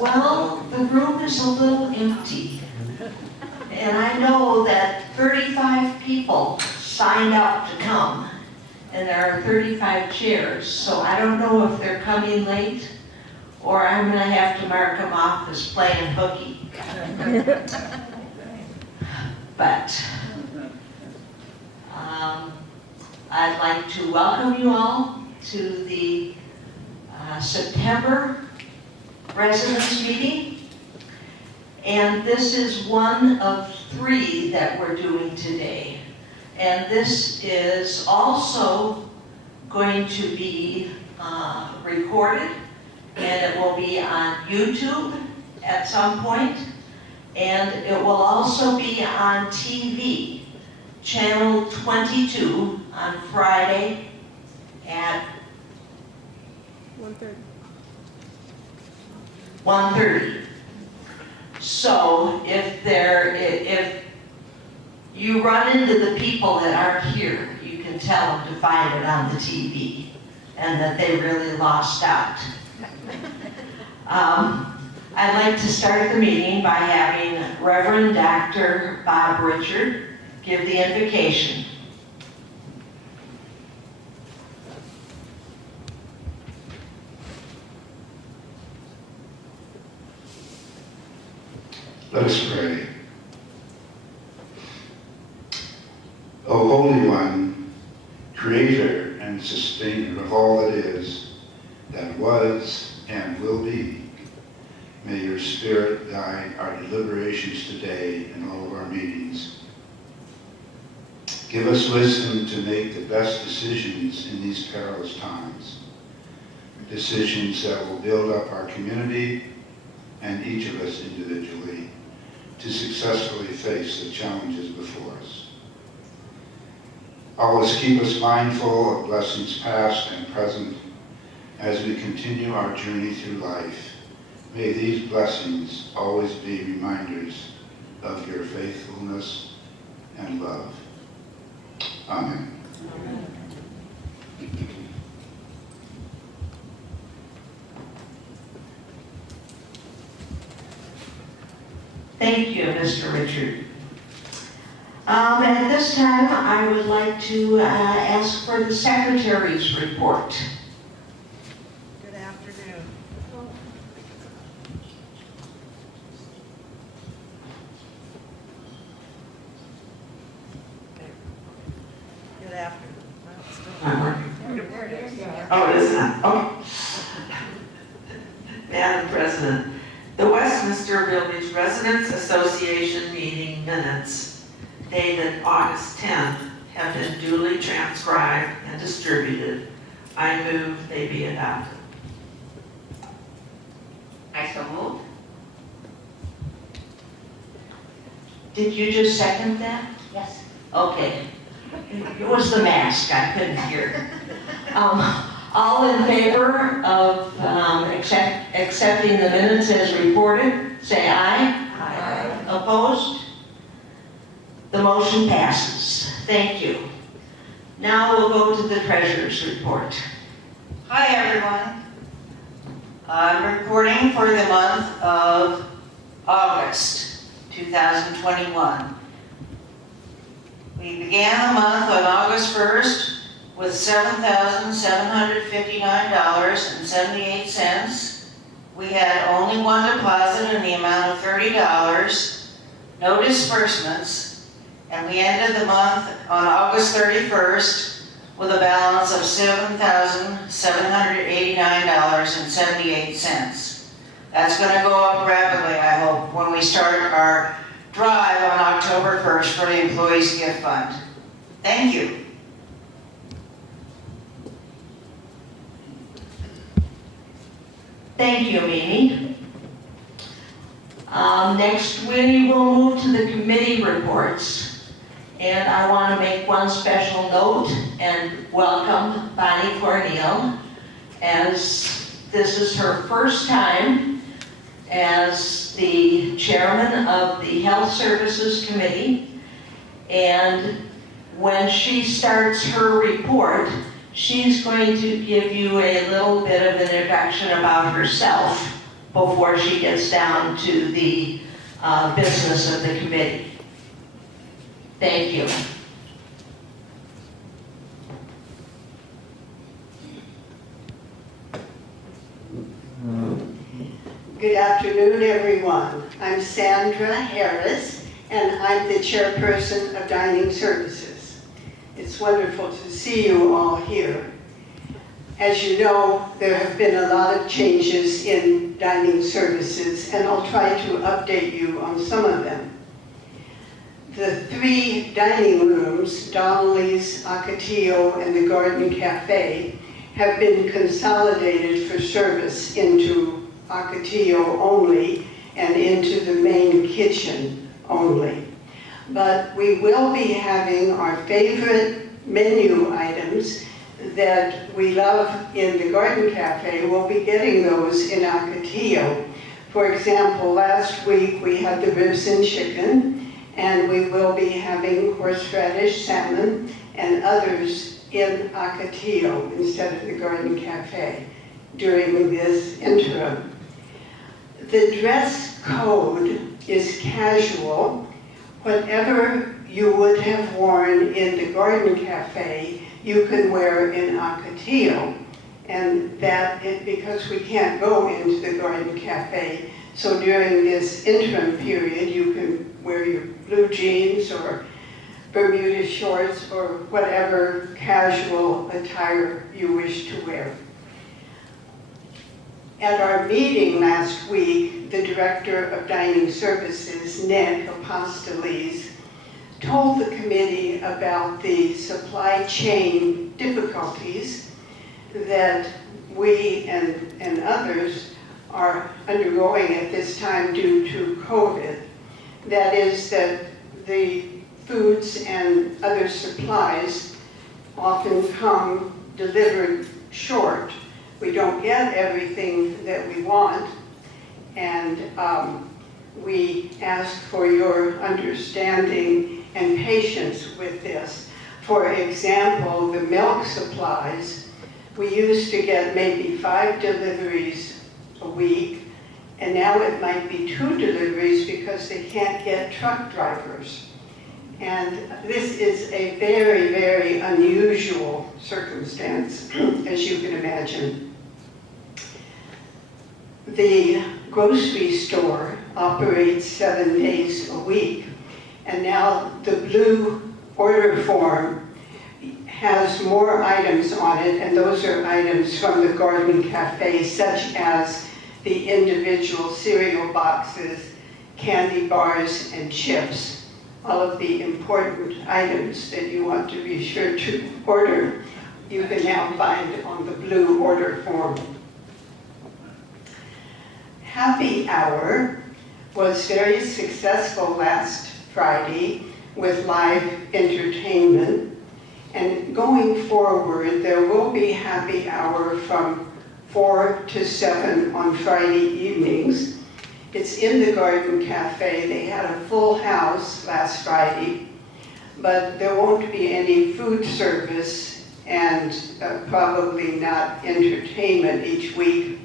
Well, the room is a little empty. And I know that 35 people signed up to come, and there are 35 chairs, so I don't know if they're coming late, or I'm gonna have to mark them off as playing hooky. But I'd like to welcome you all to the September residents meeting. And this is one of 3 that we're doing today. And this is also going to be recorded, and it will be on YouTube at some point. And it will also be on TV, channel 22 on Friday at 1:30. So if you run into the people that aren't here, you can tell them to find it on the TV and that they really lost out. I'd like to start the meeting by having Reverend Dr. Bob Richard give the invocation. Let us pray. O Holy One, Creator and Sustainer of all that is, that was, and will be, may your Spirit guide our deliberations today and all of our meetings. Give us wisdom to make the best decisions in these perilous times, decisions that will build up our community and each of us individually to successfully face the challenges before us. Always keep us mindful of blessings past and present as we continue our journey through life. May these blessings always be reminders of your faithfulness and love. Amen. Amen. Thank you, Mr. Richard. At this time, I would like to ask for the Secretary's report. Good afternoon. Good afternoon. Well, it's still Not working. Oh, it is not? Oh. Madam President, the Westminster Village Residents Association meeting minutes dated August 10th have been duly transcribed and distributed. I move they be adopted. I so move. Did you just second that? Yes. Okay. It was the mask, I couldn't hear. All in favor of accepting the minutes as reported, say aye. Aye. Opposed? The motion passes. Thank you. Now we'll go to the treasurer's report. Hi, everyone. I'm reporting for the month of August 2021. We began the month on August 1st with $7,759.78. We had only one deposit in the amount of $30, no disbursements, and we ended the month on August 31st with a balance of $7,789.78. That's going to go up rapidly, I hope, when we start our drive on October 1st for the Employees Gift Fund. Thank you. Thank you, Mimi. Next, we will move to the committee reports. And I want to make one special note and welcome Bonnie Cornell, as this is her first time as the chairman of the Health Services Committee. And when she starts her report, she's going to give you a little bit of an introduction about herself, before she gets down to the business of the committee. Thank you. Good afternoon, everyone. I'm Sandra Harris, and I'm the chairperson of Dining Services. It's wonderful to see you all here. As you know, there have been a lot of changes in Dining Services, and I'll try to update you on some of them. The 3 dining rooms, Donnelly's, Ocotillo, and the Garden Cafe, have been consolidated for service into Ocotillo only and into the main kitchen only. But we will be having our favorite menu items that we love in the Garden Cafe. We'll be getting those in Ocotillo. For example, last week we had the ribs and chicken, and we will be having horseradish salmon and others in Ocotillo instead of the Garden Cafe during this interim. The dress code is casual. Whatever you would have worn in the Garden Cafe, you can wear in Ocotillo. And that, because we can't go into the Garden Cafe, so during this interim period, you can wear your blue jeans or Bermuda shorts or whatever casual attire you wish to wear. At our meeting last week, the Director of Dining Services, Nick Apostoles, told the committee about the supply chain difficulties that we and others are undergoing at this time due to COVID. That is that the foods and other supplies often come delivered short. We don't get everything that we want, and we ask for your understanding and patience with this. For example, the milk supplies, we used to get maybe 5 deliveries a week, and now it might be 2 deliveries because they can't get truck drivers. And this is a very, very unusual circumstance, as you can imagine. The grocery store operates 7 days a week, and now the blue order form has more items on it, and those are items from the Garden Cafe, such as the individual cereal boxes, candy bars, and chips. All of the important items that you want to be sure to order, you can now find on the blue order form. Happy Hour was very successful last Friday with live entertainment. And going forward, there will be happy hour from 4 to 7 on Friday evenings. It's in the Garden Cafe. They had a full house last Friday, but there won't be any food service and probably not entertainment each week.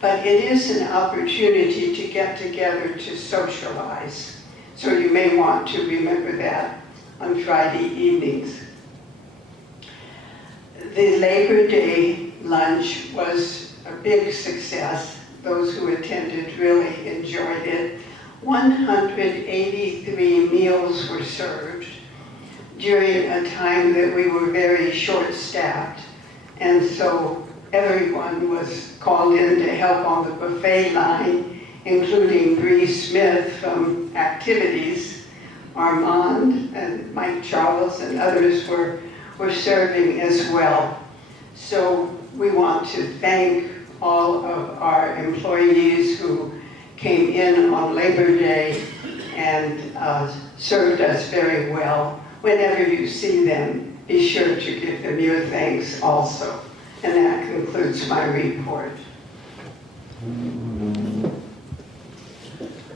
But it is an opportunity to get together to socialize. So you may want to remember that on Friday evenings. The Labor Day lunch was a big success. Those who attended really enjoyed it. 183 meals were served during a time that we were very short-staffed. And so everyone was called in to help on the buffet line, including Bree Smith from Activities. Armand and Mike Charles and others were serving as well. So we want to thank all of our employees who came in on Labor Day and served us very well. Whenever you see them, be sure to give them your thanks also. And that concludes my report.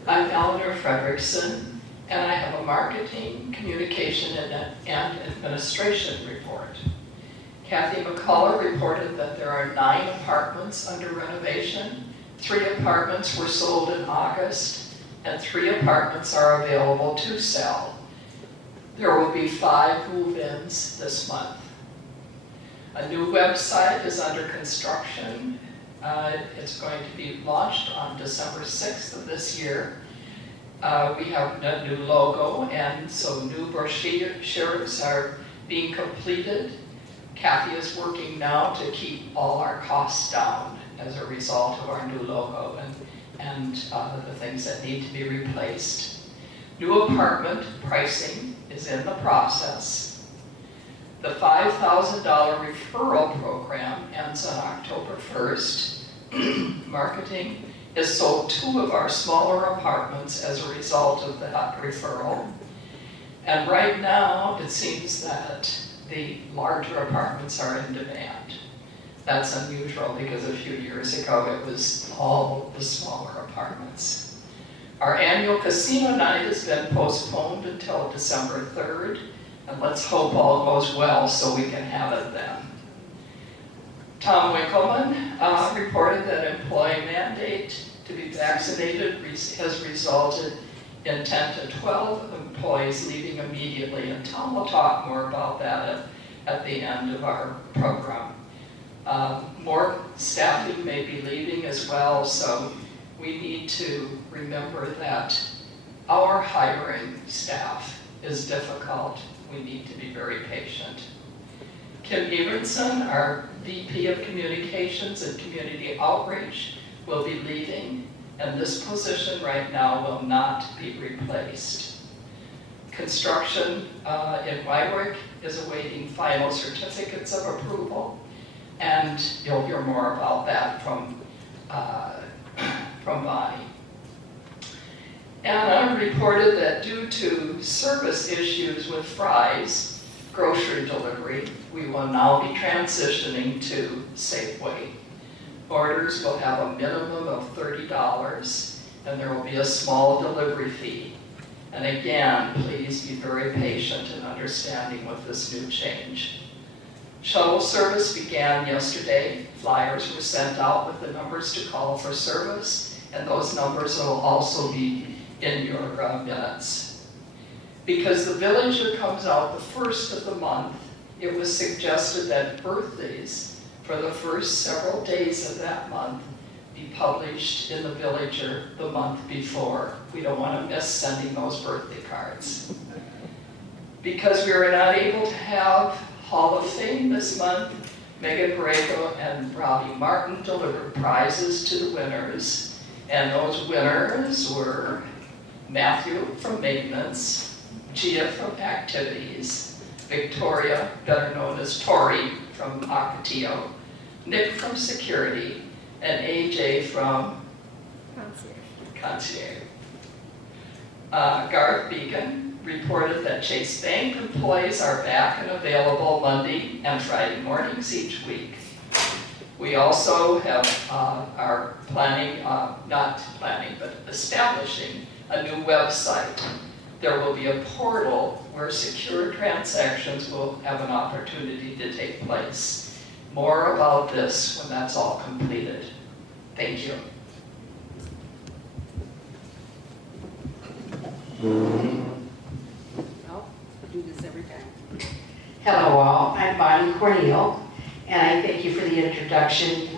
I'm Eleanor Frederickson, and I have a marketing, communication, and administration report. Kathy McCullough reported that there are 9 apartments under renovation, 3 apartments were sold in August, and 3 apartments are available to sell. There will be 5 move-ins this month. A new website is under construction. It's going to be launched on December 6th of this year. We have a new logo, and so new brochures are being completed. Kathy is working now to keep all our costs down as a result of our new logo and the things that need to be replaced. New apartment pricing is in the process. The $5,000 referral program ends on October 1st. Marketing has sold 2 of our smaller apartments as a result of that referral. And right now, it seems that the larger apartments are in demand. That's unusual because a few years ago, it was all the smaller apartments. Our annual casino night has been postponed until December 3rd, and let's hope all goes well so we can have it then. Tom Winkleman reported that employee mandate to be vaccinated has resulted in 10 to 12 employees leaving immediately, and Tom will talk more about that at the end of our program. More staffing may be leaving as well, so we need to remember that our hiring staff is difficult. We need to be very patient. Kim Evertson, our VP of Communications and Community Outreach, will be leaving, and this position right now will not be replaced. Construction in Wywick is awaiting final certificates of approval, and you'll hear more about that from Bonnie. Anna reported that due to service issues with Fry's grocery delivery, we will now be transitioning to Safeway. Orders will have a minimum of $30, and there will be a small delivery fee. And again, please be very patient and understanding with this new change. Shuttle service began yesterday. Flyers were sent out with the numbers to call for service, and those numbers will also be in your minutes. Because the Villager comes out the first of the month, it was suggested that birthdays for the first several days of that month be published in the Villager the month before. We don't want to miss sending those birthday cards. Because we were not able to have Hall of Fame this month, Megan Borrego and Robbie Martin delivered prizes to the winners, and those winners were Matthew from Maintenance, Gia from Activities, Victoria, better known as Tori from Ocotillo, Nick from Security, and AJ from Concierge. Garth Beacon reported that Chase Bank employees are back and available Monday and Friday mornings each week. We also have are planning, not planning, but establishing a new website. There will be a portal where secure transactions will have an opportunity to take place. More about this when that's all completed. Thank you. Well, I do this every time. Hello all, I'm Bonnie Cornell, and I thank you for the introduction.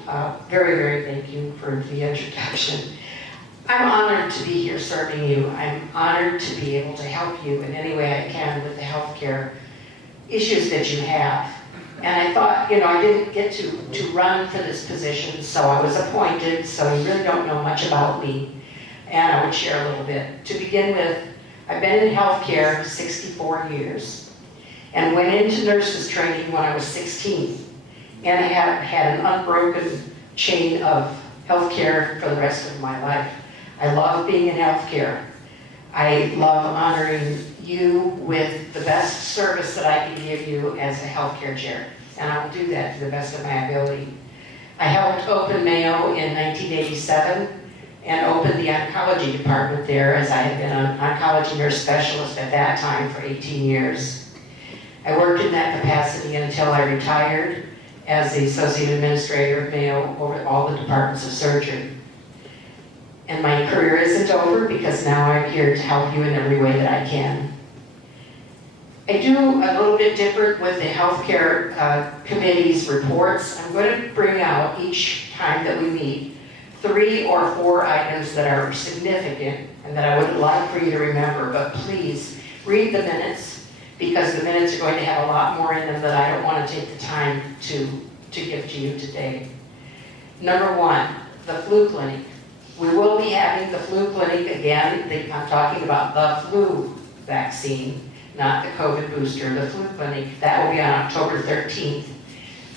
Very, very thank you for the introduction. I'm honored to be here serving you. I'm honored to be able to help you in any way I can with the healthcare issues that you have. And I thought, I didn't get to run for this position, so I was appointed, so you really don't know much about me. And I would share a little bit. To begin with, I've been in healthcare 64 years and went into nurses training when I was 16 and have had an unbroken chain of healthcare for the rest of my life. I love being in healthcare. I love honoring you with the best service that I can give you as a healthcare chair, and I will do that to the best of my ability. I helped open Mayo in 1987 and opened the oncology department there, as I had been an oncology nurse specialist at that time for 18 years. I worked in that capacity until I retired as the associate administrator of Mayo over all the departments of surgery. And my career isn't over because now I'm here to help you in every way that I can. I do a little bit different with the healthcare committee's reports. I'm going to bring out each time that we meet 3 or 4 items that are significant and that I would like for you to remember, but please read the minutes because the minutes are going to have a lot more in them that I don't want to take the time to give to you today. Number 1, the flu clinic. We will be having the flu clinic again. I'm talking about the flu vaccine, not the COVID booster, the flu clinic. That will be on October 13th.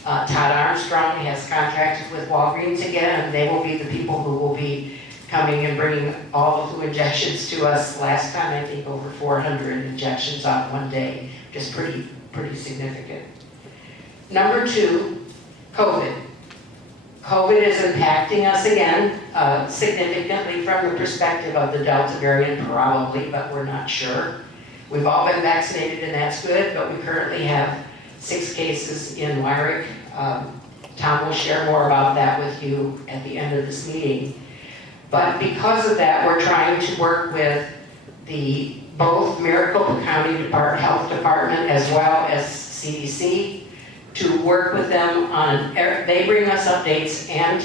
Todd Armstrong has contracted with Walgreens again, and they will be the people who will be coming and bringing all the flu injections to us. Last time, I think over 400 injections on one day, just pretty significant. Number 2, COVID. COVID is impacting us again significantly from the perspective of the Delta variant, probably, but we're not sure. We've all been vaccinated and that's good, but we currently have 6 cases in Wyrick. Tom will share more about that with you at the end of this meeting. But because of that, we're trying to work with both Maricopa County Health Department as well as CDC to work with them on, they bring us updates and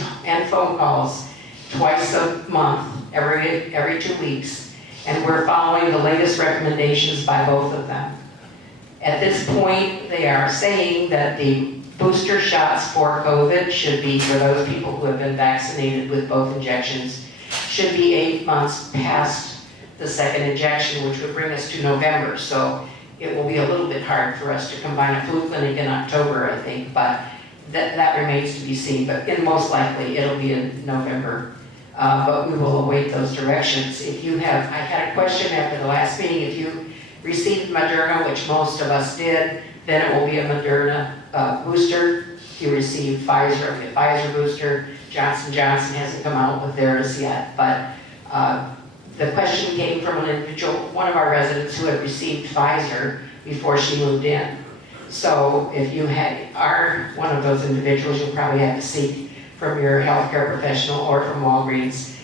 phone calls twice a month, every 2 weeks, and we're following the latest recommendations by both of them. At this point, they are saying that the booster shots for COVID should be, for those people who have been vaccinated with both injections, should be 8 months past the second injection, which would bring us to November. So it will be a little bit hard for us to combine a flu clinic in October, I think, but that remains to be seen. But most likely, it'll be in November. But we will await those directions. I had a question after the last meeting. If you received Moderna, which most of us did, then it will be a Moderna booster. If you received Pfizer, a Pfizer booster. Johnson & Johnson hasn't come out with theirs yet, but the question came from an individual, one of our residents who had received Pfizer before she moved in. So if you are one of those individuals, you'll probably have to seek from your healthcare professional or from Walgreens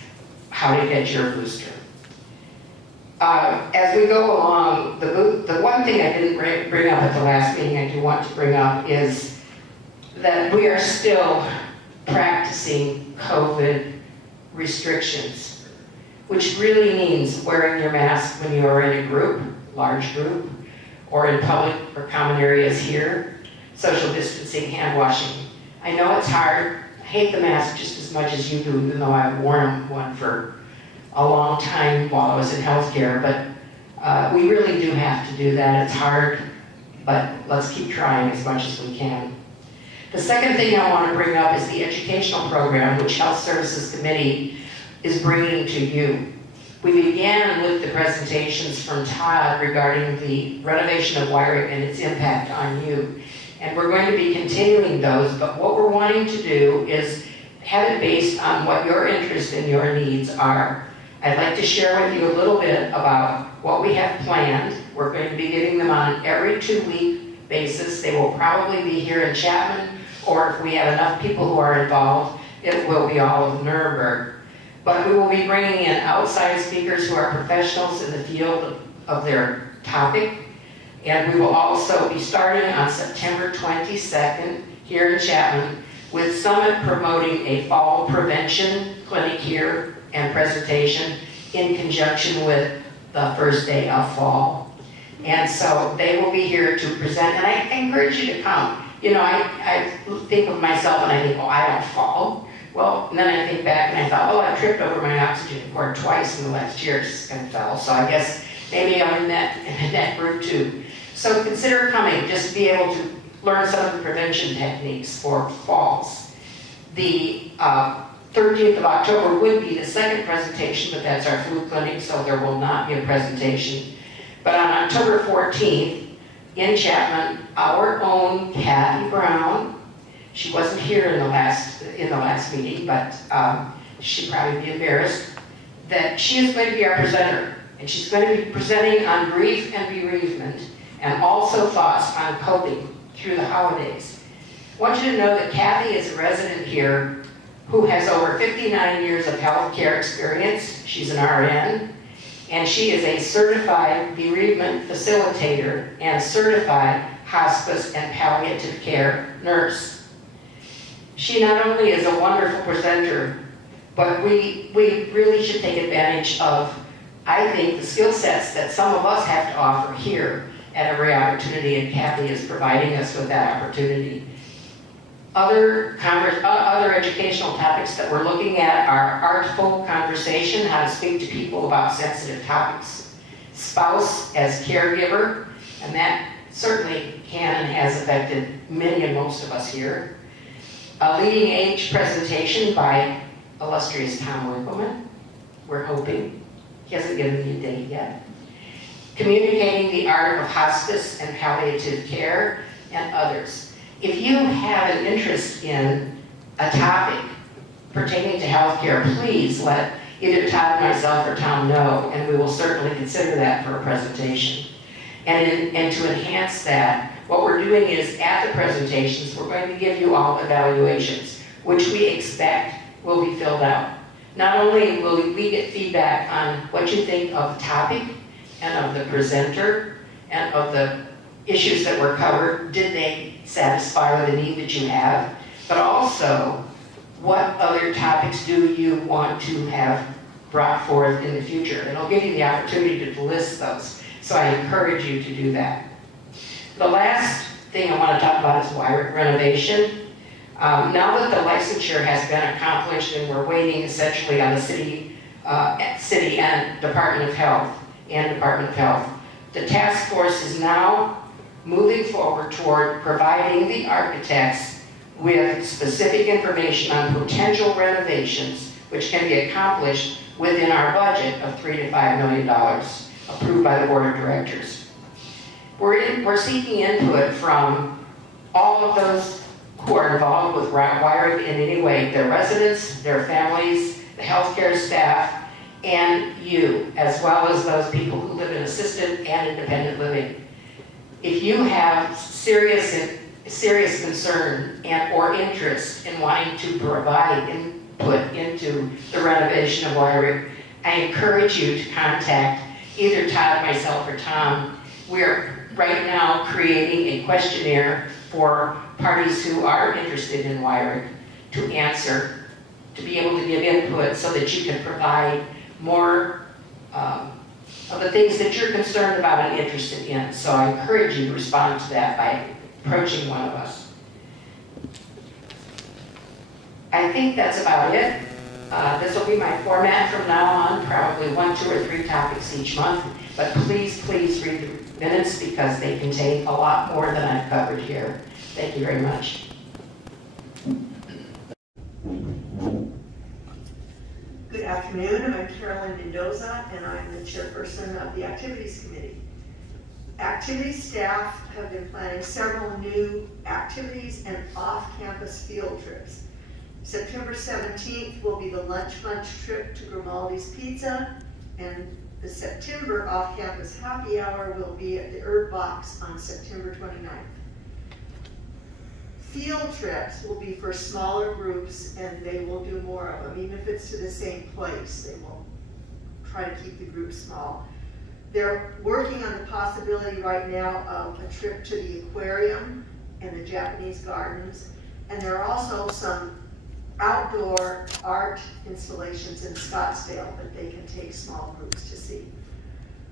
how to get your booster. As we go along, the one thing I didn't bring up at the last meeting I do want to bring up is that we are still practicing COVID restrictions, which really means wearing your mask when you are in a group, large group, or in public or common areas here, social distancing, hand washing. I know it's hard. I hate the mask just as much as you do, even though I've worn one for a long time while I was in healthcare, but we really do have to do that. It's hard, but let's keep trying as much as we can. The second thing I want to bring up is the educational program, which Health Services Committee is bringing to you. We began with the presentations from Todd regarding the renovation of Wyrick and its impact on you. And we're going to be continuing those, but what we're wanting to do is have it based on what your interest and your needs are. I'd like to share with you a little bit about what we have planned. We're going to be giving them on an every 2-week basis. They will probably be here in Chapman, or if we have enough people who are involved, it will be all of Nuremberg. But we will be bringing in outside speakers who are professionals in the field of their topic. And we will also be starting on September 22nd here in Chapman with Summit promoting a fall prevention clinic here and presentation in conjunction with the first day of fall. And so they will be here to present, and I encourage you to come. You know, I think of myself and I think, oh, I don't fall. Well, and then I think back and I thought, oh, I tripped over my oxygen cord twice in the last year and fell. So I guess maybe I'm in that group too. So consider coming just to be able to learn some of the prevention techniques for falls. The 13th of October would be the second presentation, but that's our flu clinic, so there will not be a presentation. But on October 14th, in Chapman, our own Kathy Brown, she wasn't here in the last meeting, but she'd probably be embarrassed, that she is going to be our presenter. And she's going to be presenting on grief and bereavement, and also thoughts on coping through the holidays. I want you to know that Kathy is a resident here who has over 59 years of healthcare experience. She's an RN, and she is a certified bereavement facilitator and certified hospice and palliative care nurse. She not only is a wonderful presenter, but we really should take advantage of, I think, the skill sets that some of us have to offer here at Every Opportunity, and Kathy is providing us with that opportunity. Other educational topics that we're looking at are artful conversation, how to speak to people about sensitive topics, spouse as caregiver, and that certainly can and has affected many and most of us here. A leading age presentation by illustrious Tom Winkleman, we're hoping. He hasn't given me a date yet. Communicating the art of hospice and palliative care, and others. If you have an interest in a topic pertaining to healthcare, please let either Todd, myself, or Tom know, and we will certainly consider that for a presentation. And to enhance that, what we're doing is at the presentations, we're going to give you all evaluations, which we expect will be filled out. Not only will we get feedback on what you think of the topic and of the presenter and of the issues that were covered, did they satisfy the need that you have, but also what other topics do you want to have brought forth in the future. And I'll give you the opportunity to list those, so I encourage you to do that. The last thing I want to talk about is Wyrick renovation. Now that the licensure has been accomplished and we're waiting essentially on the city and Department of Health, the task force is now moving forward toward providing the architects with specific information on potential renovations which can be accomplished within our budget of $3 to $5 million approved by the board of directors. We're seeking input from all of those who are involved with Wyrick in any way, their residents, their families, the healthcare staff, and you, as well as those people who live in assisted and independent living. If you have serious concern and or interest in wanting to provide input into the renovation of Wyrick, I encourage you to contact either Todd, myself, or Tom. We're right now creating a questionnaire for parties who are interested in Wyrick to answer, to be able to give input so that you can provide more of the things that you're concerned about and interested in. So I encourage you to respond to that by approaching one of us. I think that's about it. This will be my format from now on, probably 1, 2, or 3 topics each month. But please read the minutes because they contain a lot more than I've covered here. Thank you very much. Good afternoon, I'm Carolyn Mendoza, and I'm the chairperson of the Activities Committee. Activities staff have been planning several new activities and off-campus field trips. September 17th will be the Lunch Bunch trip to Grimaldi's Pizza, and the September off-campus happy hour will be at the Herb Box on September 29th. Field trips will be for smaller groups, and they will do more of them, even if it's to the same place. They will try to keep the group small. They're working on the possibility right now of a trip to the aquarium and the Japanese gardens, and there are also some outdoor art installations in Scottsdale that they can take small groups to see.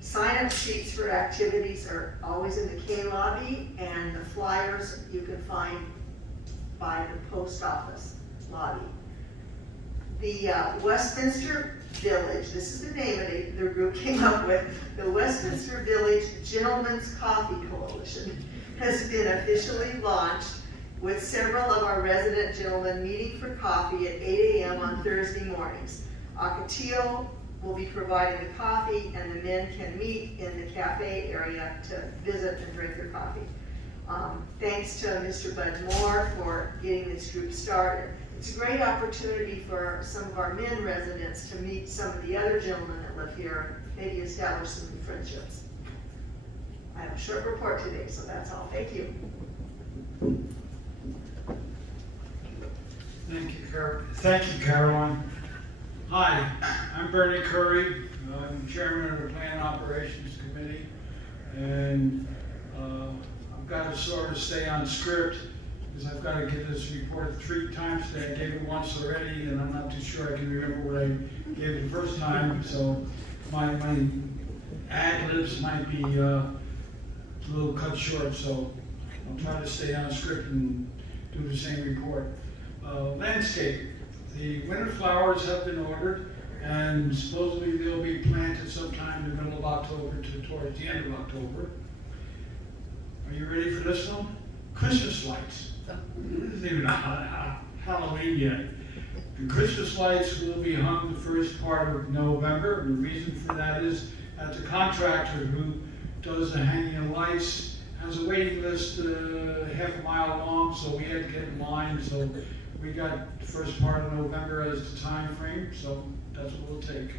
Sign-up sheets for activities are always in the K lobby, and the flyers you can find by the post office lobby. The Westminster Village, this is the name of the group came up with, the Westminster Village Gentlemen's Coffee Coalition has been officially launched, with several of our resident gentlemen meeting for coffee at 8 a.m. on Thursday mornings. Ocotillo will be providing the coffee, and the men can meet in the cafe area to visit and drink their coffee. Thanks to Mr. Bud Moore for getting this group started. It's a great opportunity for some of our men residents to meet some of the other gentlemen that live here, maybe establish some new friendships. I have a short report today, so that's all. Thank you. Thank you, Caroline. Hi, I'm Bernie Curry. I'm chairman of the Plan Operations Committee, and I've got to sort of stay on script because I've got to give this report 3 times today. I gave it once already, and I'm not too sure I can remember what I gave the first time, so my ad-libs might be a little cut short, so I'll try to stay on script and do the same report. Landscape. The winter flowers have been ordered, and supposedly they'll be planted sometime in the middle of October to towards the end of October. Are you ready for this one? Christmas lights. This isn't even Halloween yet. The Christmas lights will be hung the first part of November. The reason for that is that the contractor who does the hanging of lights has a waiting list half a mile long, so we had to get in line. So we got the first part of November as the time frame, so that's what we'll take.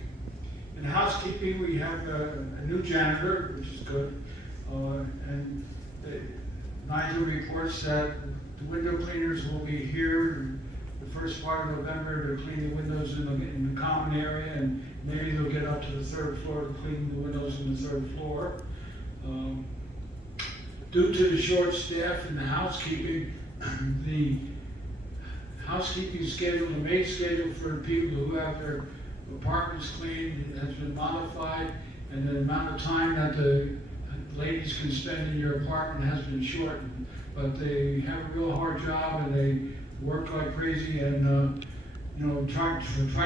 In housekeeping, we have a new janitor, which is good, and Nigel reports that the window cleaners will be here the first part of November to clean the windows in the common area, and maybe they'll get up to the 3rd floor to clean the windows in the 3rd floor. Due to the short staff in the housekeeping, the housekeeping schedule, the maid schedule for people who have their apartments cleaned has been modified, and the amount of time that the ladies can spend in your apartment has been shortened. But they have a real hard job, and they work like crazy, and try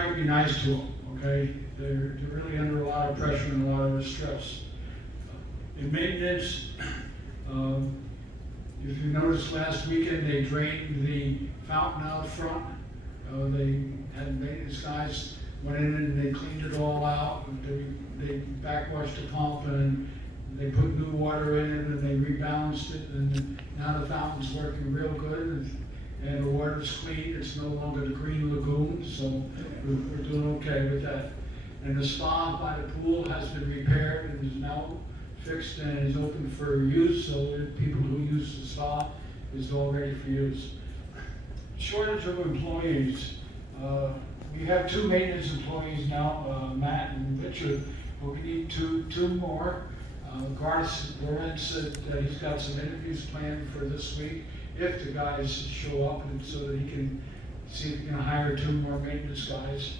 to be nice to them. Okay, they're really under a lot of pressure and a lot of stress. In maintenance, if you noticed last weekend, they drained the fountain out front. They had maintenance guys went in and they cleaned it all out. They backwashed the pump and they put new water in it and they rebalanced it, and now the fountain's working real good and the water's clean. It's no longer the green lagoon, so we're doing okay with that. And the spa by the pool has been repaired and is now fixed and is open for use, so people who use the spa is all ready for use. Shortage of employees. We have 2 maintenance employees now, Matt and Richard, but we need two more. Garth Lorenz said that he's got some interviews planned for this week if the guys show up, and so that he can see if he can hire 2 more maintenance guys.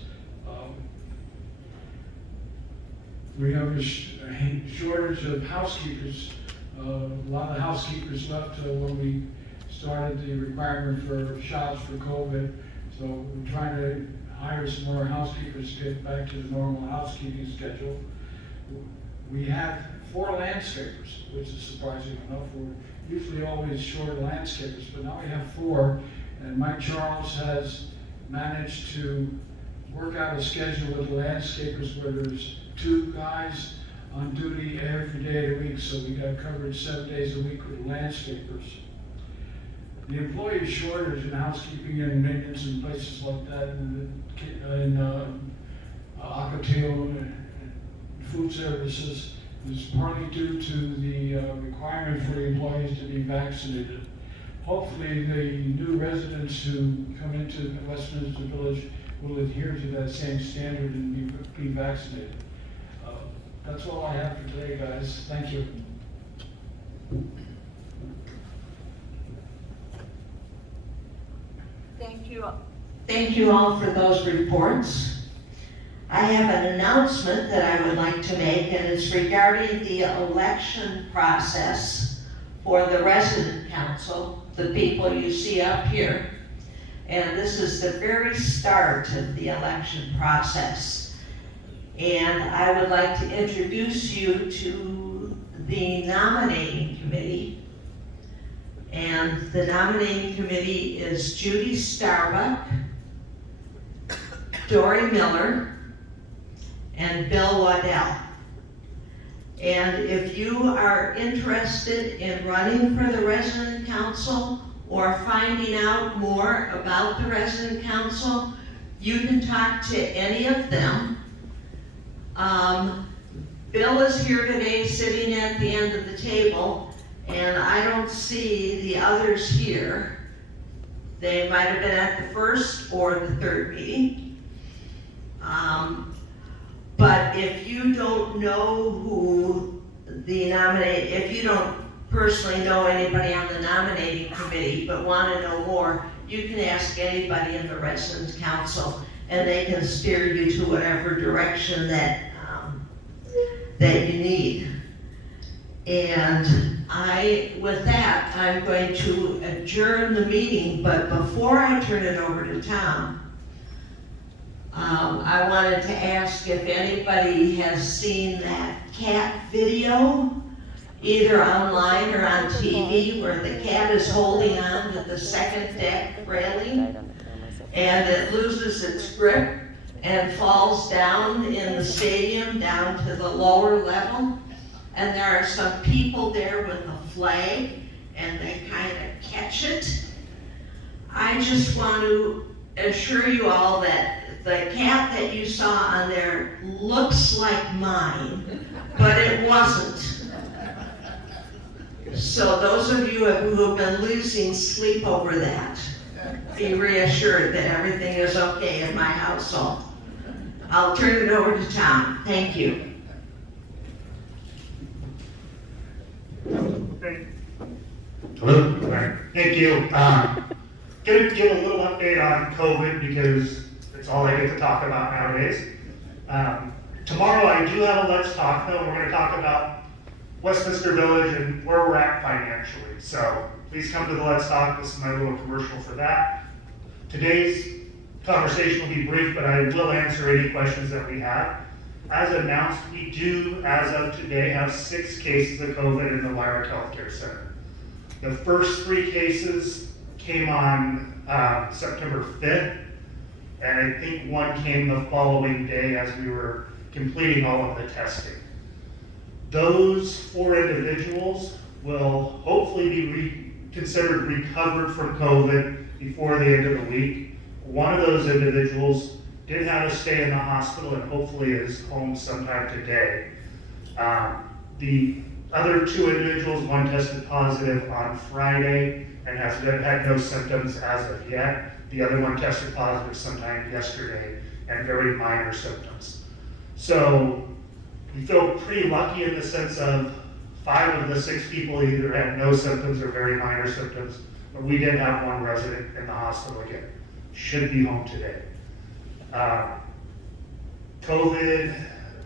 We have a shortage of housekeepers. A lot of the housekeepers left when we started the requirement for shots for COVID. So we're trying to hire some more housekeepers to get back to the normal housekeeping schedule. We have 4 landscapers, which is surprising enough. We're usually always short of landscapers, but now we have 4. And Mike Charles has managed to work out a schedule with landscapers where there's 2 guys on duty every day of the week, so we got coverage 7 days a week with landscapers. The employee shortage in housekeeping and maintenance and places like that, in Ocotillo and food services, is partly due to the requirement for the employees to be vaccinated. Hopefully the new residents who come into Westminster Village will adhere to that same standard and be vaccinated. That's all I have for today, guys. Thank you. Thank you all for those reports. I have an announcement that I would like to make, and it's regarding the election process for the resident council, the people you see up here. And this is the very start of the election process. And I would like to introduce you to the nominating committee. And the nominating committee is Judy Starbuck, Dory Miller, and Bill Waddell. And if you are interested in running for the resident council or finding out more about the resident council, you can talk to any of them. Bill is here today sitting at the end of the table, and I don't see the others here. They might have been at the first or the third meeting. But if you don't know who if you don't personally know anybody on the nominating committee but want to know more, you can ask anybody in the residence council and they can steer you to whatever direction that you need. And with that, I'm going to adjourn the meeting, but before I turn it over to Tom, I wanted to ask if anybody has seen that cat video, either online or on TV, where the cat is holding on to the second deck railing, and it loses its grip and falls down in the stadium, down to the lower level. And there are some people there with a flag, and they kind of catch it. I just want to assure you all that the cat that you saw on there looks like mine, but it wasn't. So those of you who have been losing sleep over that, be reassured that everything is okay in my household. I'll turn it over to Tom. Thank you. Hello. Right. Thank you. Going to give a little update on COVID because it's all I get to talk about nowadays. Tomorrow I do have a Let's Talk though. We're going to talk about Westminster Village and where we're at financially. So please come to the Let's Talk. This is my little commercial for that. Today's conversation will be brief, but I will answer any questions that we have. As announced, we do, as of today, have 6 cases of COVID in the Wyrick Healthcare Center. The first 3 cases came on September 5th, and I think one came the following day as we were completing all of the testing. Those 4 individuals will hopefully be considered recovered from COVID before the end of the week. One of those individuals did have to stay in the hospital and hopefully is home sometime today. The other 2 individuals, one tested positive on Friday and has had no symptoms as of yet. The other one tested positive sometime yesterday and very minor symptoms. So we feel pretty lucky in the sense of 5 of the 6 people either had no symptoms or very minor symptoms, but we did have 1 resident in the hospital again. Should be home today. COVID,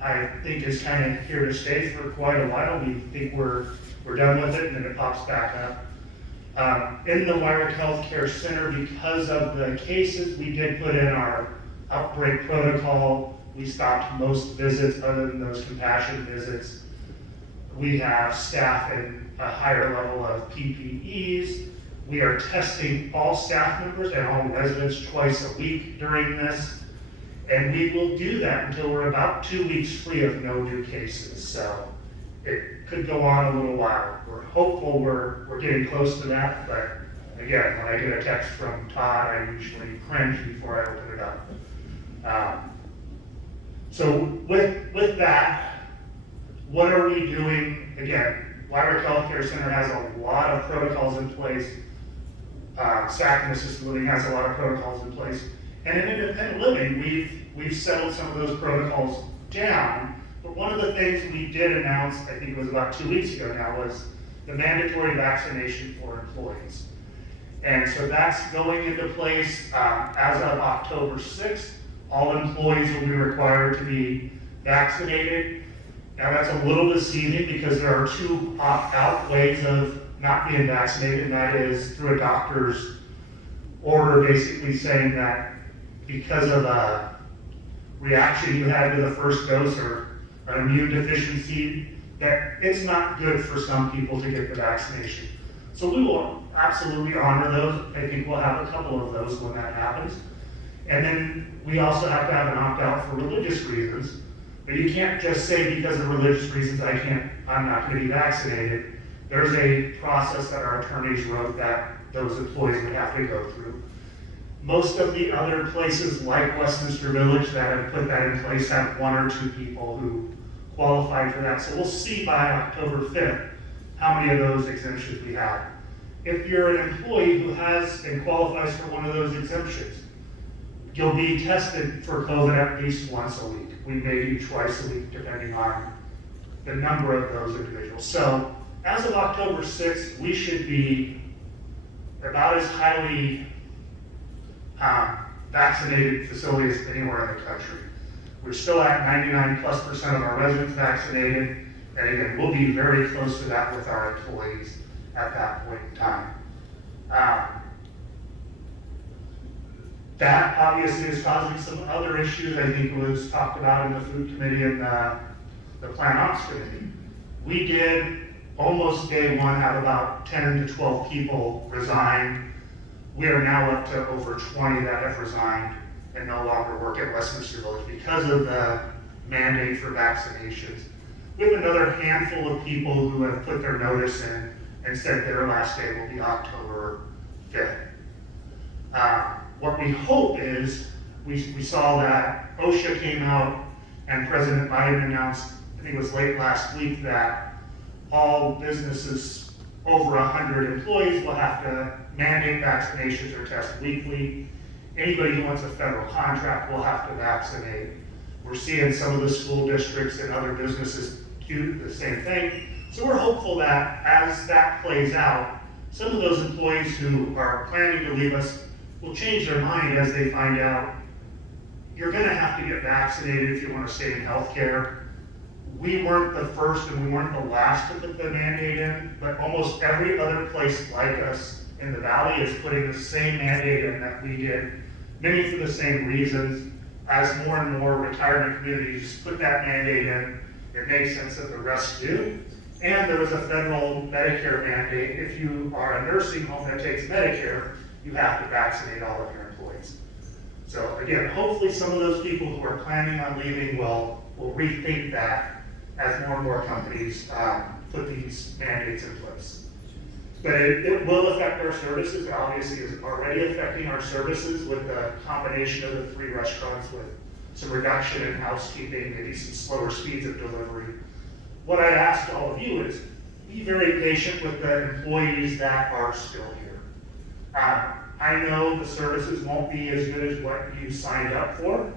I think, is kind of here to stay for quite a while. We think we're done with it, and then it pops back up. In the Wyrick Healthcare Center, because of the cases, we did put in our outbreak protocol. We stopped most visits other than those compassion visits. We have staff in a higher level of PPEs. We are testing all staff members and all residents twice a week during this. And we will do that until we're about 2 weeks free of no new cases. So it could go on a little while. We're hopeful we're getting close to that, but again, when I get a text from Todd, I usually cringe before I open it up. So with that, what are we doing? Again, Wyrick Healthcare Center has a lot of protocols in place. Sac Assisted Living has a lot of protocols in place. And in independent living, we've settled some of those protocols down. But one of the things we did announce, I think it was about 2 weeks ago now, was the mandatory vaccination for employees. And so that's going into place as of October 6th. All employees will be required to be vaccinated. Now that's a little deceiving because there are 2 opt-out ways of not being vaccinated, and that is through a doctor's order basically saying that because of a reaction you had to the first dose or an immune deficiency, that it's not good for some people to get the vaccination. So we will absolutely honor those. I think we'll have a couple of those when that happens. And then we also have to have an opt-out for religious reasons. But you can't just say because of religious reasons I'm not going to be vaccinated. There's a process that our attorneys wrote that those employees would have to go through. Most of the other places like Westminster Village that have put that in place have 1 or 2 people who qualify for that. So we'll see by October 5th how many of those exemptions we have. if you're an employee who has and qualifies for one of those exemptions, you'll be tested for COVID at least once a week. We may do twice a week, depending on the number of those individuals. So as of October 6th, we should be about as highly vaccinated facilities as anywhere in the country. We're still at 99+% of our residents vaccinated, and again, we'll be very close to that with our employees at that point in time. That obviously is causing some other issues. I think it was talked about in the food committee and the plant ops committee. We did almost day one have about 10 to 12 people resign. We are now up to over 20 that have resigned and no longer work at Westminster Village because of the mandate for vaccinations. We have another handful of people who have put their notice in and said their last day will be October 5th. What we hope is, we saw that OSHA came out and President Biden announced, I think it was late last week, that all businesses over 100 employees will have to mandate vaccinations or test weekly. Anybody who wants a federal contract will have to vaccinate. We're seeing some of the school districts and other businesses do the same thing. So we're hopeful that as that plays out, some of those employees who are planning to leave us will change their mind as they find out you're going to have to get vaccinated if you want to stay in healthcare. We weren't the first and we weren't the last to put the mandate in, but almost every other place like us in the Valley is putting the same mandate in that we did, many for the same reasons. As more and more retirement communities put that mandate in, it makes sense that the rest do. And there was a federal Medicare mandate. If you are a nursing home that takes Medicare, you have to vaccinate all of your employees. So again, hopefully some of those people who are planning on leaving will rethink that as more and more companies put these mandates in place. But it will affect our services. It obviously is already affecting our services with the combination of the 3 restaurants with some reduction in housekeeping, maybe some slower speeds of delivery. What I ask all of you is be very patient with the employees that are still here. I know the services won't be as good as what you signed up for.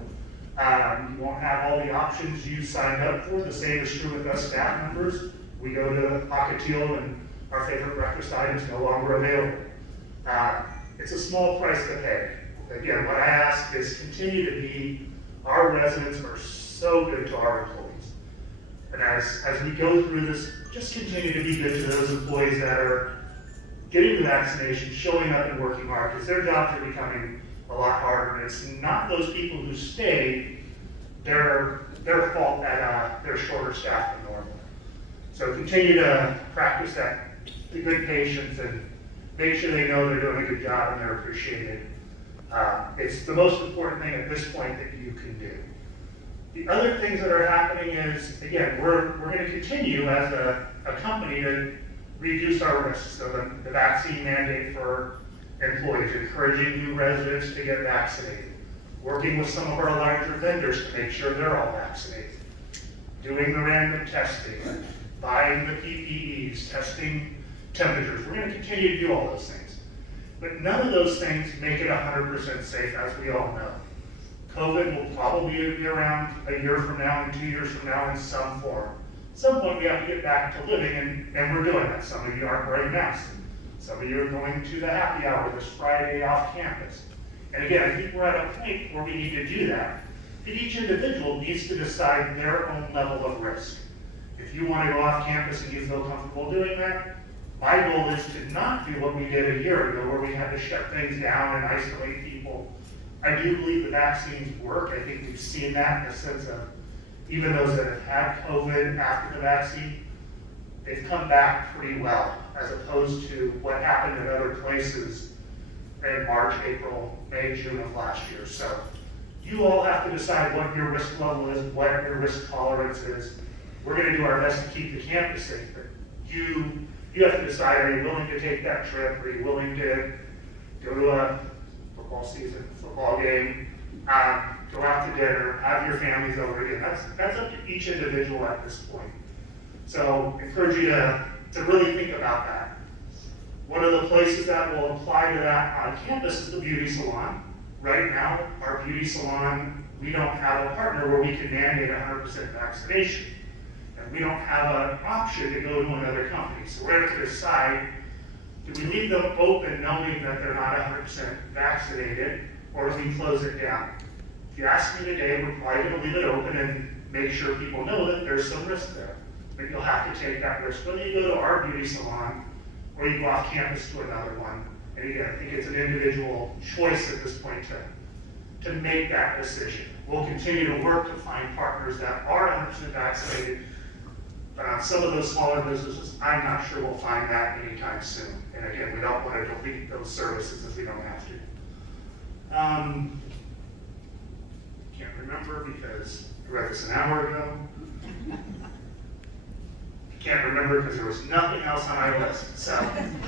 You won't have all the options you signed up for. The same is true with us staff members. We go to Ocotillo and our favorite breakfast items no longer available. It's a small price to pay. Again, what I ask is continue to be, our residents are so good to our employees. And as we go through this, just continue to be good to those employees that are getting the vaccination, showing up and working hard, because their jobs are becoming a lot harder. And it's not those people who stay, their fault that they're shorter staffed than normal. So continue to practice that, the good patience, and make sure they know they're doing a good job and they're appreciated. It's the most important thing at this point that you can do. The other things that are happening is, again, we're going to continue as a company to reduce our risks. So the vaccine mandate for employees, encouraging new residents to get vaccinated, working with some of our larger vendors to make sure they're all vaccinated, doing the random testing, buying the PPEs, testing temperatures. We're going to continue to do all those things. But none of those things make it 100% safe, as we all know. COVID will probably be around a year from now and 2 years from now in some form. At some point we have to get back to living, and we're doing that. Some of you aren't wearing masks. Some of you are going to the happy hour this Friday off campus. And again, I think we're at a point where we need to do that. But each individual needs to decide their own level of risk. If you want to go off campus and you feel comfortable doing that, my goal is to not do what we did a year ago where we had to shut things down and isolate people. I do believe the vaccines work. I think we've seen that in the sense of even those that have had COVID after the vaccine, they've come back pretty well, as opposed to what happened in other places in March, April, May, June of last year. So you all have to decide what your risk level is, what your risk tolerance is. We're going to do our best to keep the campus safe, but you have to decide, are you willing to take that trip? Are you willing to go to a football game, go out to dinner, have your families over again? That's up to each individual at this point. So I encourage you to really think about that. One of the places that will apply to that on campus is the beauty salon. Right now, our beauty salon, we don't have a partner where we can mandate 100% vaccination. And we don't have an option to go to another company. So we're going to decide, do we leave them open knowing that they're not 100% vaccinated, or do we close it down? If you ask me today, we're probably going to leave it open and make sure people know that there's some risk there. But you'll have to take that risk whether you go to our beauty salon or you go off campus to another one. And again, I think it's an individual choice at this point to make that decision. We'll continue to work to find partners that are 100% vaccinated, but on some of those smaller businesses, I'm not sure we'll find that anytime soon. And again, we don't want to delete those services if we don't have to. Can't remember because I read this an hour ago. Can't remember because there was nothing else on my list. So,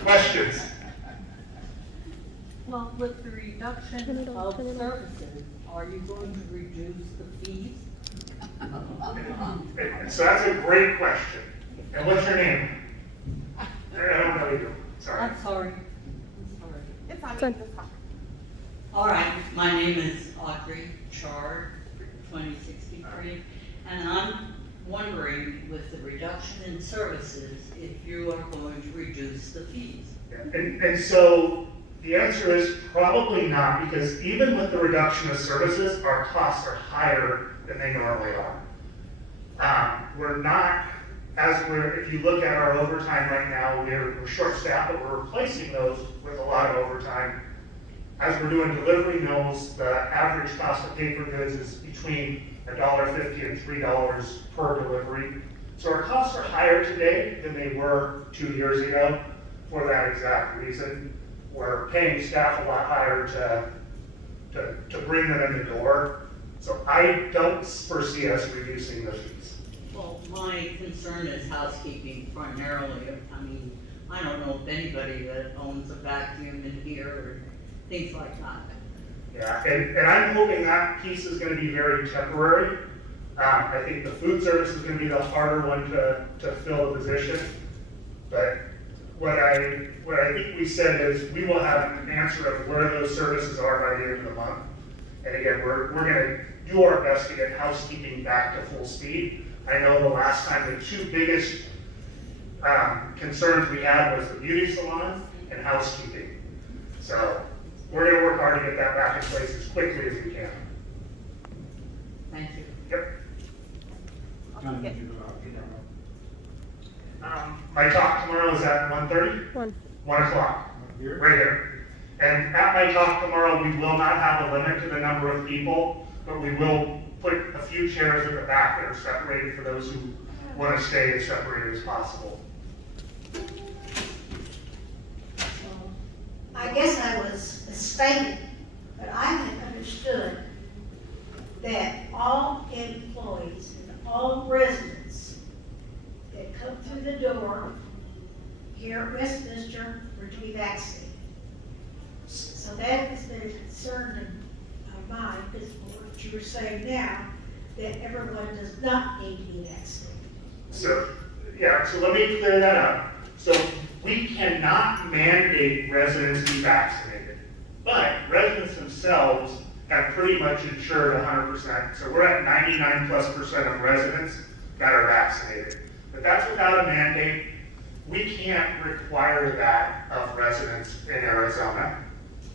questions? Well, with the reduction of services, are you going to reduce the fees? So that's a great question. And what's your name? I don't know you. Sorry. I'm sorry. All right, my name is Audrey Chard, 2063, and I'm wondering, with the reduction in services, if you are going to reduce the fees? And so the answer is probably not, because even with the reduction of services, our costs are higher than they normally are. We're not, if you look at our overtime right now, we're short-staffed, but we're replacing those with a lot of overtime. As we're doing delivery mills, the average cost of paper goods is between $1.50 and $3 per delivery. So our costs are higher today than they were 2 years ago for that exact reason. We're paying staff a lot higher to bring them in the door. So I don't foresee us reducing the fees. Well, my concern is housekeeping primarily. I mean, I don't know if anybody that owns a vacuum in here or things like that. Yeah, and I'm hoping that piece is going to be very temporary. I think the food service is going to be the harder one to fill the position. But what I think we said is we will have an answer of where those services are by the end of the month. And again, we're going to do our best to get housekeeping back to full speed. I know the last time the two biggest concerns we had was the beauty salon and housekeeping. So we're going to work hard to get that back in place as quickly as we can. Thank you. Yep. My talk tomorrow is at 1:30? 1 o'clock. Right here. And at my talk tomorrow, we will not have a limit to the number of people, but we will put a few chairs at the back that are separated for those who want to stay as separated as possible. I guess I was mistaken, but I had understood that all employees and all residents that come through the door here at Westminster were to be vaccinated. So that has been a concern of mine, is what you were saying now, that everyone does not need to be vaccinated. So let me clear that up. So we cannot mandate residents be vaccinated, but residents themselves have pretty much ensured 100%. So we're at 99+% of residents that are vaccinated. But that's without a mandate. We can't require that of residents in Arizona.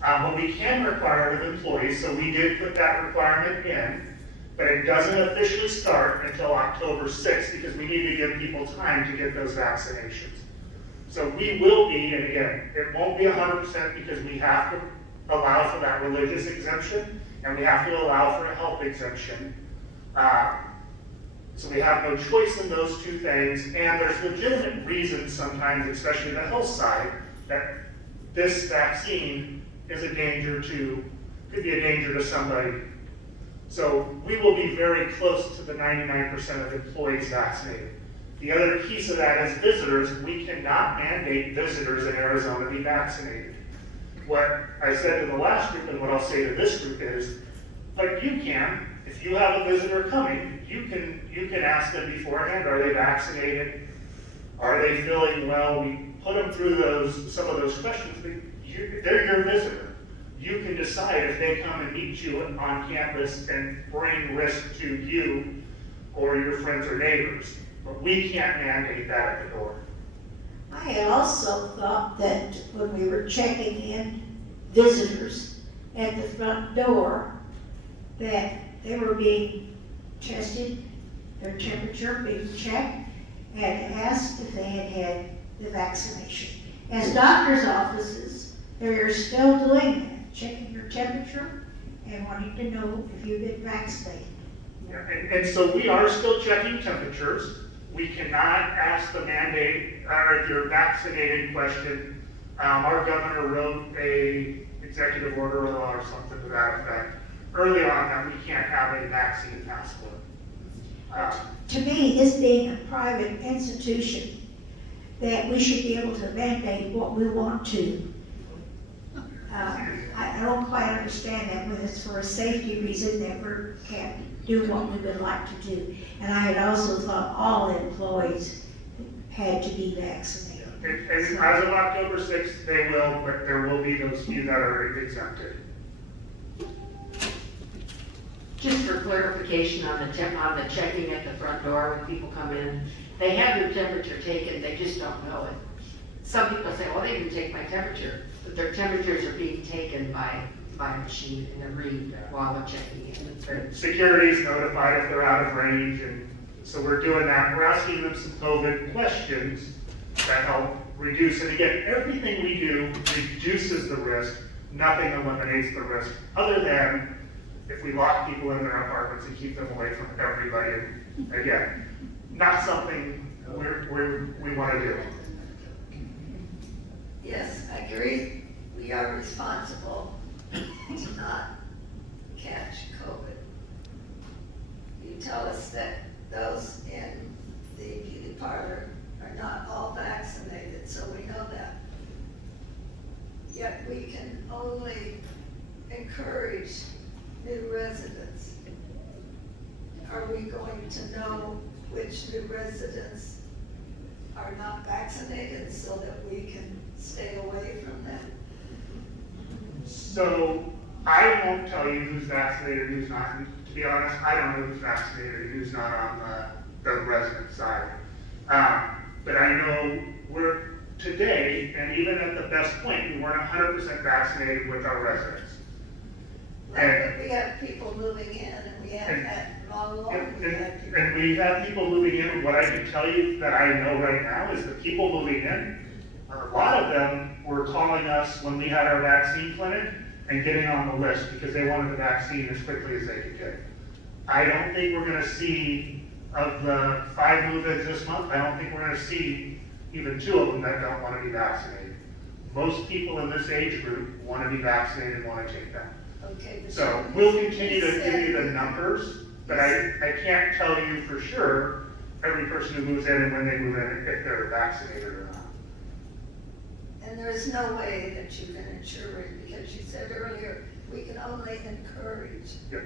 But we can require it of employees, so we did put that requirement in, but it doesn't officially start until October 6th because we need to give people time to get those vaccinations. So we will be, and again, it won't be 100% because we have to allow for that religious exemption and we have to allow for a health exemption. So we have no choice in those two things, and there's legitimate reasons sometimes, especially the health side, that this vaccine is could be a danger to somebody. So we will be very close to the 99% of employees vaccinated. The other piece of that is visitors. We cannot mandate visitors in Arizona be vaccinated. What I said to the last group and what I'll say to this group is, but you can, if you have a visitor coming, you can ask them beforehand, are they vaccinated? Are they feeling well? We put them through some of those questions. They're your visitor. You can decide if they come and meet you on campus and bring risk to you or your friends or neighbors. But we can't mandate that at the door. I also thought that when we were checking in visitors at the front door, that they were being tested, their temperature being checked, and asked if they had had the vaccination. As doctor's offices, they're still doing that, checking your temperature and wanting to know if you've been vaccinated. Yeah, and so we are still checking temperatures. We cannot ask the mandate, or if you're vaccinated question. Our governor wrote a executive order or something to that effect early on that we can't have a vaccine passport. To me, this being a private institution, that we should be able to mandate what we want to. I don't quite understand that when it's for a safety reason that we can't do what we would like to do. And I had also thought all employees had to be vaccinated. And as of October 6th, they will, but there will be those few that are exempted. Just for clarification on the checking at the front door when people come in, they have their temperature taken, they just don't know it. Some people say, well, they didn't take my temperature, but their temperatures are being taken by a machine and a read while they're checking in. Security's notified if they're out of range, and so we're doing that. We're asking them some COVID questions that help reduce, and again, everything we do reduces the risk, nothing eliminates the risk, other than if we lock people in their apartments and keep them away from everybody. And again, not something we want to do. Yes, I agree. We are responsible to not catch COVID. You tell us that those in the beauty parlor are not all vaccinated, so we know that. Yet we can only encourage new residents. Are we going to know which new residents are not vaccinated so that we can stay away from them? So I won't tell you who's vaccinated, who's not. To be honest, I don't know who's vaccinated and who's not on the resident side. But I know we're today, and even at the best point, we weren't 100% vaccinated with our residents. Like, we have people moving in, and we have had all along. And we have people moving in. What I can tell you that I know right now is the people moving in, a lot of them were calling us when we had our vaccine clinic and getting on the list because they wanted the vaccine as quickly as they could get it. I don't think we're going to see, of the 5 move-ins this month, I don't think we're going to see even 2 of them that don't want to be vaccinated. Most people in this age group want to be vaccinated and want to take that. Okay, So we'll continue to give you the numbers, but I can't tell you for sure every person who moves in and when they move in if they're vaccinated or not. And there's no way that you can ensure it, because you said earlier, we can only encourage. Yep.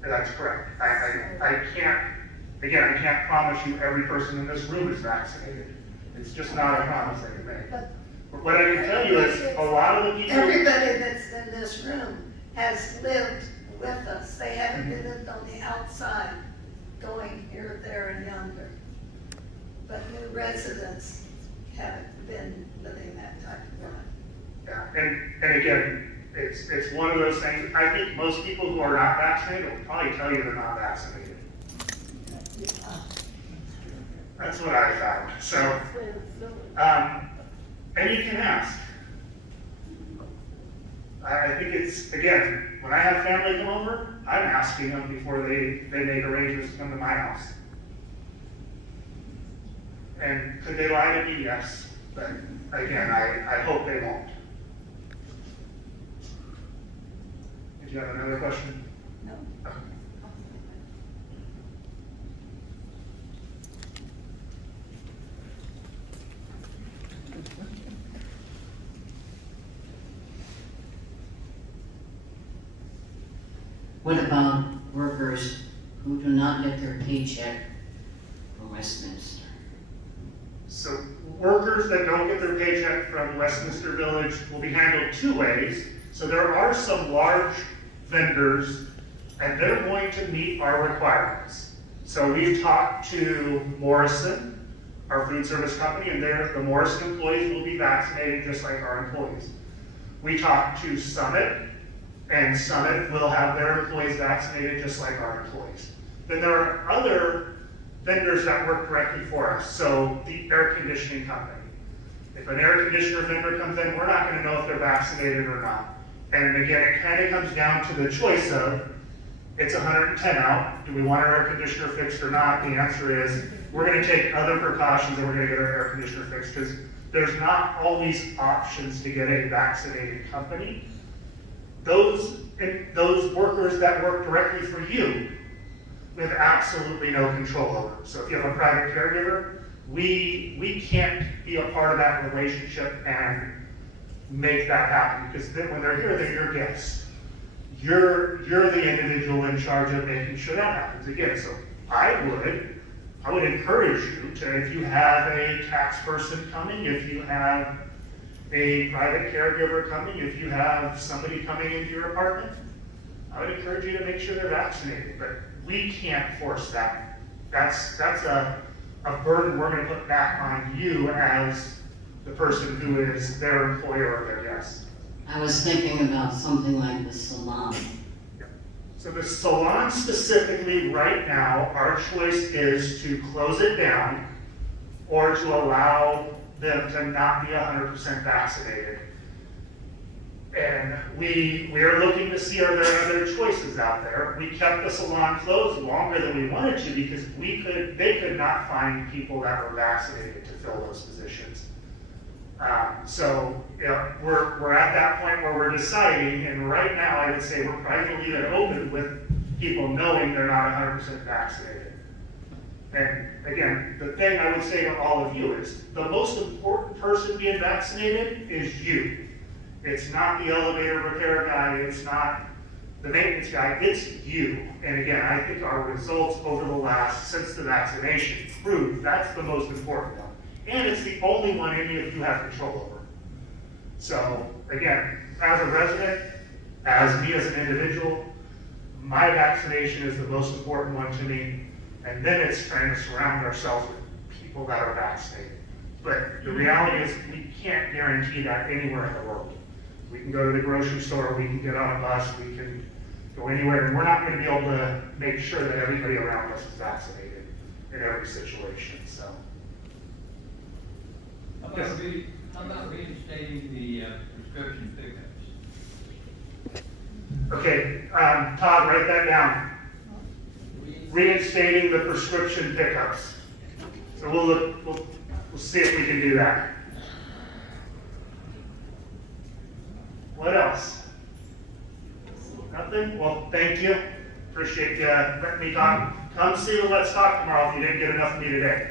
That's correct. I can't promise you every person in this room is vaccinated. It's just not a promise I can make. But what I can tell you is a lot of the people. Everybody that's in this room has lived with us. They haven't lived on the outside, going here, there, and yonder. But new residents haven't been living that type of life. Yeah, and again, it's one of those things. I think most people who are not vaccinated will probably tell you they're not vaccinated. That's what I found. So, and you can ask. I think it's, again, when I have family come over, I'm asking them before they make arrangements to come to my house. And could they lie to me? Yes. But again, I hope they won't. Did you have another question? No. Okay. What about workers who do not get their paycheck for Westminster? So workers that don't get their paycheck from Westminster Village will be handled two ways. So there are some large vendors, and they're going to meet our requirements. So we've talked to Morrison, our food service company, and the Morrison employees will be vaccinated just like our employees. We talked to Summit, and Summit will have their employees vaccinated just like our employees. Then there are other vendors that work directly for us, so the air conditioning company. If an air conditioner vendor comes in, we're not going to know if they're vaccinated or not. And again, it kind of comes down to the choice of, it's 110 out, do we want our air conditioner fixed or not? The answer is, we're going to take other precautions and we're going to get our air conditioner fixed, because there's not always options to get a vaccinated company. Those workers that work directly for you, we have absolutely no control over. So if you have a private caregiver, we can't be a part of that relationship and make that happen, because then when they're here, they're your guests. You're the individual in charge of making sure that happens. Again, so I would encourage you to, if you have a tax person coming, if you have a private caregiver coming, if you have somebody coming into your apartment, I would encourage you to make sure they're vaccinated, but we can't force that. That's a burden we're going to put back on you as the person who is their employer or their guest. I was thinking about something like the salon. So the salon specifically, right now, our choice is to close it down or to allow them to not be 100% vaccinated. And we are looking to see, are there other choices out there? We kept the salon closed longer than we wanted to because they could not find people that were vaccinated to fill those positions. So we're at that point where we're deciding, and right now I would say we're probably going to leave it open with people knowing they're not 100% vaccinated. And again, the thing I would say to all of you is the most important person being vaccinated is you. It's not the elevator repair guy, it's not the maintenance guy, it's you. And again, I think our results over the since the vaccination prove that's the most important one. And it's the only one any of you have control over. So again, as a resident, as me as an individual, my vaccination is the most important one to me. And then it's trying to surround ourselves with people that are vaccinated. But the reality is we can't guarantee that anywhere in the world. We can go to the grocery store, we can get on a bus, we can go anywhere, and we're not going to be able to make sure that everybody around us is vaccinated in every situation. So. How about reinstating the prescription pickups? Okay, Todd, write that down. Reinstating the prescription pickups. So we'll see if we can do that. What else? Nothing? Well, thank you. Appreciate you letting me talk. Come see the Let's Talk tomorrow if you didn't get enough of me today.